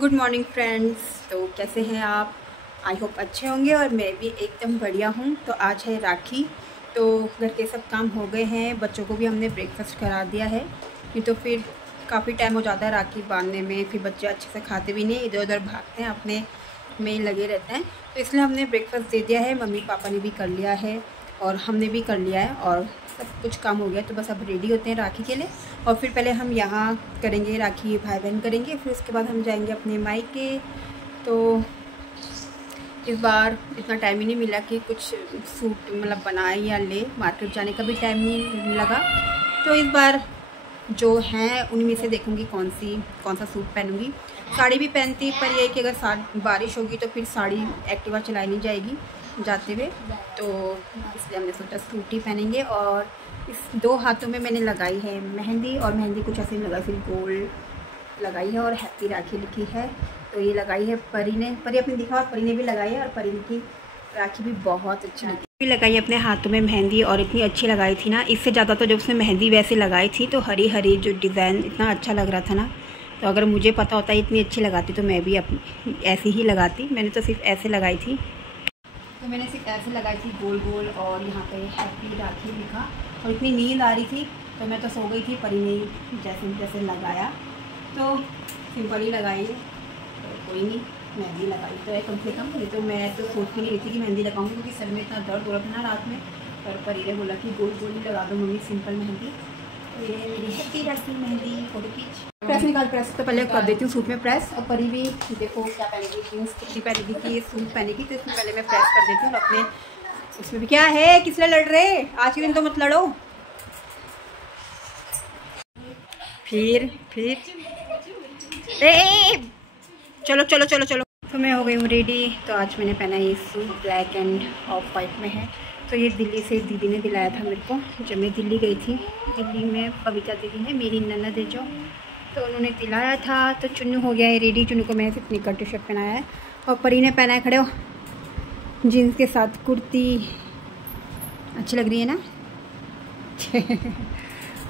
Good morning friends. तो कैसे हैं आप? आई होप अच्छे होंगे और मैं भी एकदम बढ़िया हूँ। तो आज है राखी, तो घर के सब काम हो गए हैं, बच्चों को भी हमने ब्रेकफास्ट करा दिया है। नहीं तो फिर काफ़ी टाइम हो जाता है राखी बांधने में, फिर बच्चे अच्छे से खाते भी नहीं, इधर उधर भागते हैं, अपने में ही लगे रहते हैं। तो इसलिए हमने ब्रेकफास्ट दे दिया है, मम्मी पापा ने भी कर लिया है और हमने भी कर लिया है और सब कुछ काम हो गया। तो बस अब रेडी होते हैं राखी के लिए और फिर पहले हम यहाँ करेंगे राखी, भाई बहन करेंगे, फिर उसके बाद हम जाएंगे अपने मायके। तो इस बार इतना टाइम ही नहीं मिला कि कुछ सूट मतलब बनाए या ले, मार्केट जाने का भी टाइम नहीं लगा। तो इस बार जो हैं उनमें में से देखूँगी कौन सा सूट पहनूँगी। साड़ी भी पहनती, पर ये कि अगर बारिश होगी तो फिर साड़ी एक्टिवा चलाई नहीं जाएगी जाते हुए, तो इसलिए हमने सोचा सूट ही पहनेंगे। और इस 2 हाथों में मैंने लगाई है मेहंदी, और मेहंदी कुछ ऐसे लगाई, फिर गोल्ड लगाई है और हैप्पी राखी लिखी है। तो ये लगाई है परी ने, परी अपनी दिखा, परी ने भी लगाई है और परी की राखी भी बहुत अच्छी लगी। भी लगाई अपने हाथों में मेहंदी और इतनी अच्छी लगाई थी ना, इससे ज़्यादा तो जब उसने मेहंदी वैसे लगाई थी तो हरी हरी जो डिज़ाइन इतना अच्छा लग रहा था ना। तो अगर मुझे पता होता इतनी अच्छी लगाती तो मैं भी अपनी ऐसी ही लगाती। मैंने तो सिर्फ ऐसे लगाई थी, तो मैंने सिर्फ ऐसे लगाई थी गोल गोल, और यहाँ पे हैप्पी राखी लिखा। और इतनी नींद आ रही थी तो मैं तो सो गई थी, परी ने जैसे जैसे लगाया तो सिंपल ही लगाई है, तो कोई नहीं मेहंदी लगाई तो है कम से कम। नहीं तो मैं तो सोच भी नहीं रही थी कि मेहंदी लगाऊंगी, क्योंकि सर में इतना दर्द हो रहा था ना रात में। पर परी ने बोला कि गोल गोल ही लगा दो मम्मी, सिंपल मेहंदी। तो ये मेरी हैप्पी राखी मेहंदी फोटो खींच। प्रेस निकाल, प्रेस तो पहले कर देती हूँ सूट में प्रेस। और परी भी देखो क्या पहनेगी, जीन्स कुर्ती पहनेगी कि ये सूट पहनेगी, तो इसमें पहले मैं प्रेस कर देती हूँ। और अपने उसमें भी क्या है, किस लिए लड़ रहे, आज के दिन तो मत लड़ो। फिर चलो चलो चलो चलो। तो मैं हो गई हूँ रेडी। तो आज मैंने पहना ये suit black end of white में है। तो ये दिल्ली से दीदी ने दिलाया था मेरे को जब मैं दिल्ली गई थी। दिल्ली में पविता दीदी ने, मेरी ननद है जो, तो उन्होंने दिलाया था। तो चुन्नू हो गया है रेडी। चुन्नू को मैंने सिर्फ निकर टी शर्ट पहनाया है और परी ने पहना है, खड़े हो, जीन्स के साथ कुर्ती। अच्छी लग रही है ना।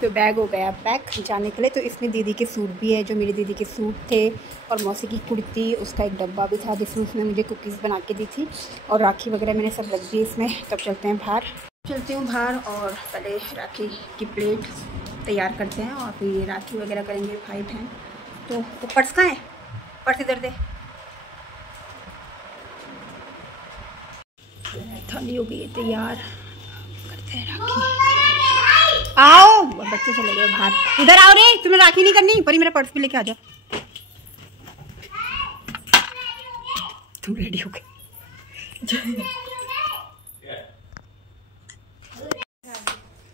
तो बैग हो गया पैक जाने के लिए। तो इसमें दीदी के सूट भी है, जो मेरी दीदी के सूट थे, और मौसी की कुर्ती, उसका एक डब्बा भी था जिसमें उसने मुझे कुकीज़ बना के दी थी, और राखी वगैरह मैंने सब रख दी इसमें। तब चलते हैं बाहर, चलती हूँ बाहर और पहले राखी की प्लेट तैयार करते हैं और फिर राखी वगैरह करेंगे भाई बहन। तो पर्स कहाँ है, पर्स इधर दे। थाली हो गई है तैयार, करते हैं राखी। आओ, बच्चे चले गए बाहर, इधर आओ रे, तुम्हें राखी नहीं करनी। परी मेरा पर्स भी लेके आ जाओ। तुम रेडी हो गए?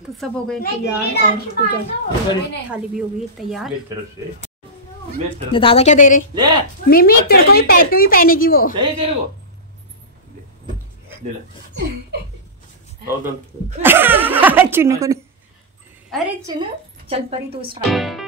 तो सब हो गए तैयार और पूजा थाली भी हो गई तैयार। तो दादा क्या दे रहे? मिमी तेरे को भी पहनेगी वो। चुन्नू को, अरे चुन्नू चल परी तू स्टार्ट।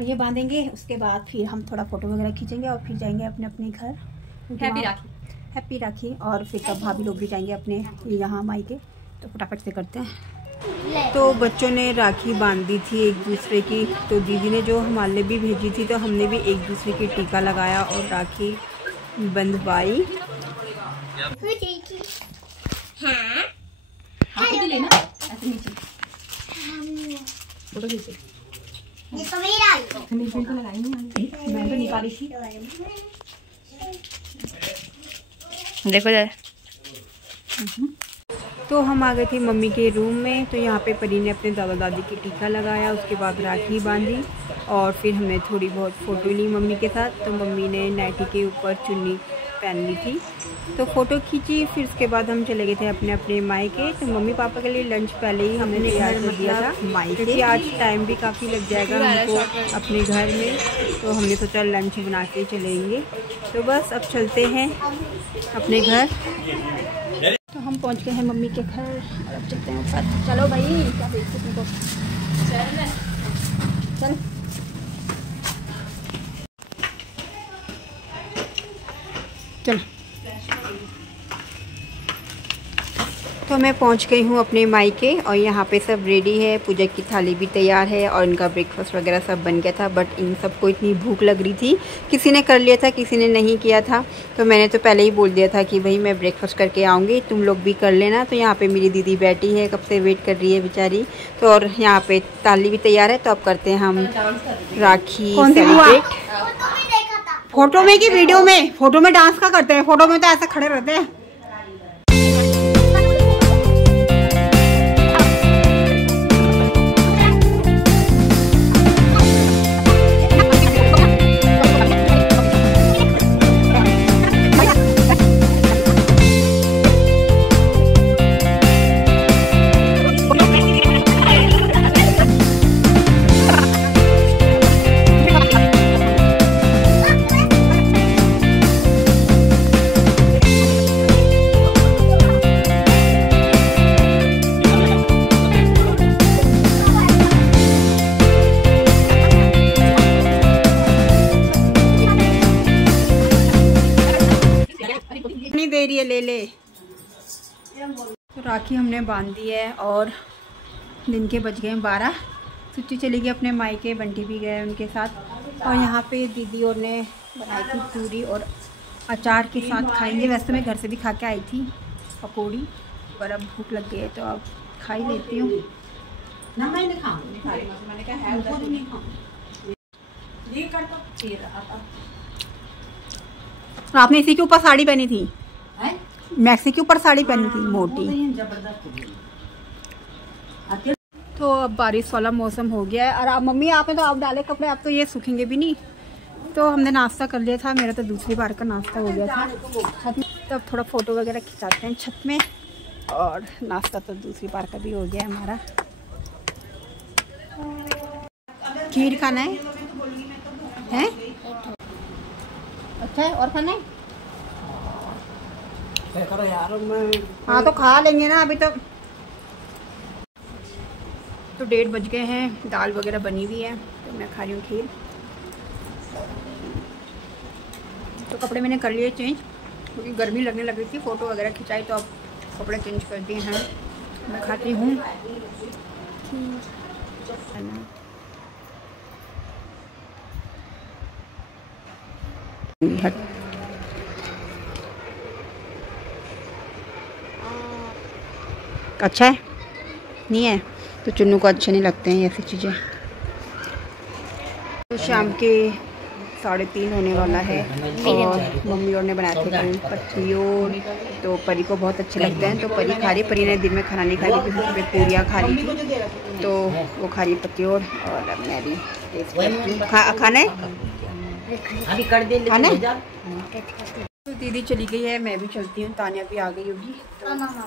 ये बांधेंगे, उसके बाद फिर हम थोड़ा फोटो वगैरह खींचेंगे और फिर जाएंगे अपने अपने घर। हैप्पी राखी। और फिर तब भाभी लोग भी जाएंगे अपने यहाँ मायके। तो फटाफट से करते हैं। तो बच्चों ने राखी बांध दी थी एक दूसरे की। तो दीदी ने जो हमारे लिए भी भेजी थी, तो हमने भी एक दूसरे की टीका लगाया और राखी बंधवाई। मैं तो निकाली थी, देखो जाए। तो हम आ गए थे मम्मी के रूम में। तो यहाँ पे परी ने अपने दादा दादी की टीका लगाया, उसके बाद राखी बांधी और फिर हमने थोड़ी बहुत फ़ोटो ली मम्मी के साथ। तो मम्मी ने नाइटी के ऊपर चुन्नी पहन ली थी। तो फ़ोटो खींची, फिर उसके बाद हम चले गए थे अपने अपने मायके। तो मम्मी पापा के लिए लंच पहले ही हमने तैयार कर दिया था, क्योंकि आज टाइम भी काफ़ी लग जाएगा हमको अपने घर में। तो हमने सोचा लंच बना के चलेंगे। तो बस अब चलते हैं अपने घर। तो हम पहुंच गए हैं मम्मी के घर और अब चलते हैं ऊपर। चलो भाई, क्या देखते तुमको, चल चल। तो मैं पहुंच गई हूँ अपने मायके और यहाँ पे सब रेडी है, पूजा की थाली भी तैयार है और इनका ब्रेकफास्ट वगैरह सब बन गया था। बट इन सबको इतनी भूख लग रही थी, किसी ने कर लिया था किसी ने नहीं किया था। तो मैंने तो पहले ही बोल दिया था कि भाई मैं ब्रेकफास्ट करके आऊँगी, तुम लोग भी कर लेना। तो यहाँ पर मेरी दीदी बैठी है, कब से वेट कर रही है बेचारी। तो और यहाँ पर थाली भी तैयार है। तो अब करते हैं हम राखी सेलिब्रेट। फोटो में कि वीडियो में? फोटो में डांस का करते हैं, फोटो में तो ऐसे खड़े रहते हैं। दे रही है, ले ले। तो राखी हमने बांध दी है और दिन के बज गए 12। सुच्ची चली गई अपने मायके, बंटी भी गए उनके साथ। और यहाँ पे दीदी और ने बनाई थी पूरी और अचार के साथ खाएंगे। वैसे मैं घर से भी खा के आई थी पकौड़ी, पर अब भूख लग गई है तो अब खा ही लेती हूँ। आपने इसी के ऊपर साड़ी पहनी थी, मैक्सी के ऊपर साड़ी पहनी थी मोटी। तो अब बारिश वाला मौसम हो गया है और आप मम्मी आपने तो आप डाले कपड़े, आप तो ये सूखेंगे भी नहीं। तो हमने नाश्ता कर लिया था, मेरा तो दूसरी बार का नाश्ता हो गया था छत में। तो अब थोड़ा फ़ोटो वगैरह खिंचाते हैं छत में, और नाश्ता तो दूसरी बार का भी हो गया हमारा। खीर खाना है? अच्छा है, और खाना है? करो यार, हाँ तो खा लेंगे ना अभी तो 1:30 बज गए हैं। दाल वगैरह बनी हुई है तो मैं खा रही हूँ खीर। तो कपड़े मैंने कर लिए चेंज, क्योंकि गर्मी लगने लग रही थी। फ़ोटो वगैरह खिंचाई तो अब कपड़े चेंज कर दिए हैं। मैं खाती हूँ। अच्छा है नहीं है तो चुन्नू को अच्छे नहीं लगते हैं ऐसी चीज़ें। तो शाम के 3:30 होने वाला है और मम्मी और ने बनाए थे कल पत्तियों, तो परी को बहुत अच्छे लगते हैं। तो परी खा रही, परी ने दिन में खाना नहीं खा रही थी, पूरियाँ खा रही थी, तो वो खा रही पत्तियों। और अब मैं भी खाना है। तो दीदी चली गई है, मैं भी चलती हूँ। तानिया भी आ गई होगी, तो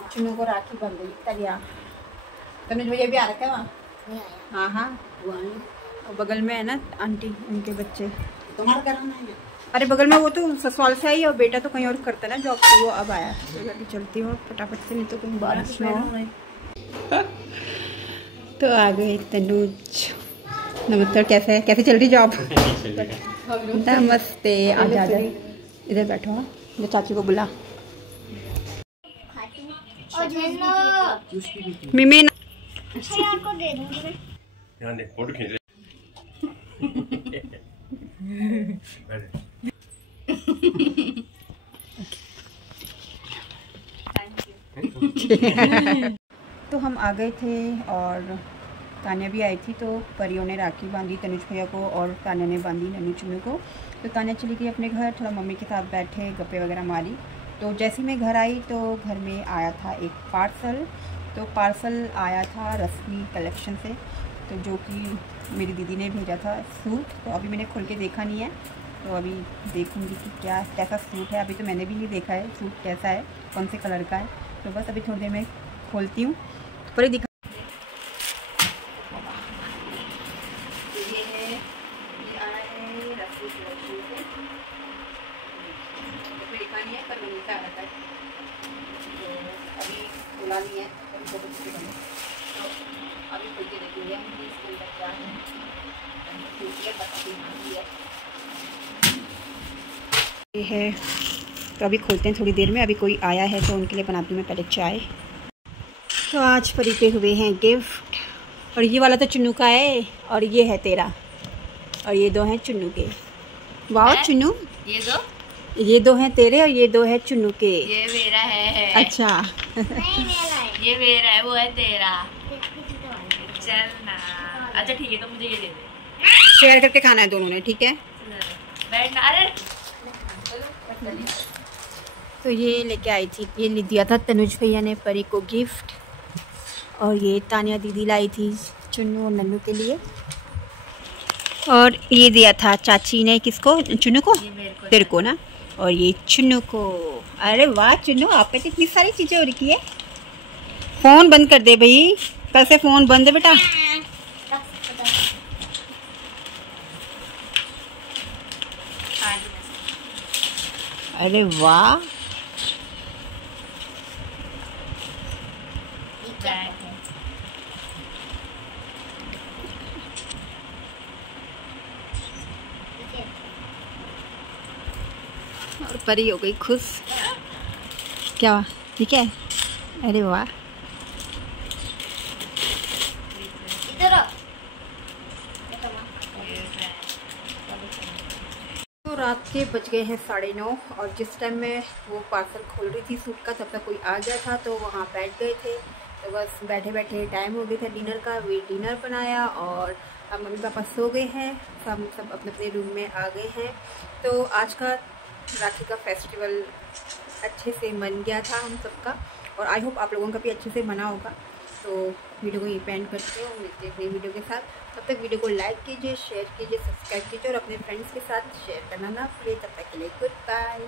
चुन्नू को राखी बन गई। तनिया तनुज भैया भी आ रखे हैं वहाँ? हाँ हाँ, वो बगल में है ना आंटी, उनके बच्चे। तुम्हारा कराना है? अरे बगल में वो तो ससुराल से आई और बेटा तो कहीं और करता है ना जॉब, तो वो अब आया। तो चलती हूँ फटाफट से, नहीं तो कहीं बारिश ना हो। तो आ गए तनुज। नमस्ते, कैसे चल रही जॉब? नमस्ते, आ जा इधर बैठो। जो चाची को बुला। मिमी आपको दे दूंगी। यहाँ देख फोटो खींच तो हम आ गए थे और तानिया भी आई थी। तो परियों ने राखी बांधी तनुज भैया को और तानिया ने बांधी नन्नू चुन्नू को। तो तानिया चली गई अपने घर, थोड़ा मम्मी के साथ बैठे, गप्पे वगैरह मारी। तो जैसे मैं घर आई तो घर में आया था एक पार्सल। तो पार्सल आया था रश्मि कलेक्शन से, तो जो कि मेरी दीदी ने भेजा था सूट। तो अभी मैंने खोल के देखा नहीं है, तो अभी देखूँगी कि क्या कैसा सूट है। अभी तो मैंने भी नहीं देखा है सूट कैसा है, कौन से कलर का है। तो बस अभी थोड़ी देर में खोलती हूँ पर दिखा। ये है, ये आ रहा है रफी कलेक्शन से, तो लिखा नहीं है पर वहीं का आ रहा है। तो अभी खुला नहीं है, अभी फोटो बने, तो अभी खोल के देखेंगे हम कि इसके अंदर क्या है। ये है, तो अभी खोलते हैं थोड़ी देर में। अभी कोई आया है तो उनके लिए बनाती हूँ मैं पहले चाय। तो आज परी पे हुए हैं गिफ्ट, और ये वाला तो चुन्नू का है और ये है तेरा, और ये दो हैं चुन्नू के। वाह चुन्नू, ये दो हैं तेरे और ये दो है चुन्नू के। ये मेरा है। अच्छा ये मेरा है, वो है तेरा। चल ना, अच्छा ठीक है, तो मुझे ये दे दे। शेयर करके खाना है दोनों ने, ठीक है। बैठना, अरे तो ये लेके आई थी, ये ले दिया था तनुज भैया ने परी को गिफ्ट, और ये तानिया दीदी लाई थी चुन्नू और नन्नू के लिए, और ये दिया था चाची ने किसको, चुन्नू को, तेरे को ना, और ये चुन्नू को। अरे वाह चुन्नू, आप पे इतनी सारी चीज़ें हो रखी है। फ़ोन बंद कर दे भाई, कल से फ़ोन बंद है बेटा। अरे वाह, और परी हो गई खुश। क्या ठीक है, अरे वाह। तो रात के बज गए हैं 9:30, और जिस टाइम मैं वो पार्सल खोल रही थी सूट का, तब तक कोई आ गया था तो वहाँ बैठ गए थे। तो बस बैठे बैठे टाइम हो गया था डिनर का। वे डिनर बनाया और अब मम्मी पापा सो गए हैं, सब अपने अपने रूम में आ गए हैं। तो आज का राखी का फेस्टिवल अच्छे से मन गया था हम सबका, और आई होप आप लोगों का भी अच्छे से मना होगा। तो वीडियो को यहीं पे एंड करते हो, मिलते हैं नई वीडियो के साथ। तब तक वीडियो को लाइक कीजिए, शेयर कीजिए, सब्सक्राइब कीजिए, और अपने फ्रेंड्स के साथ शेयर करना ना भूलिए। तब तक के लिए गुड बाय।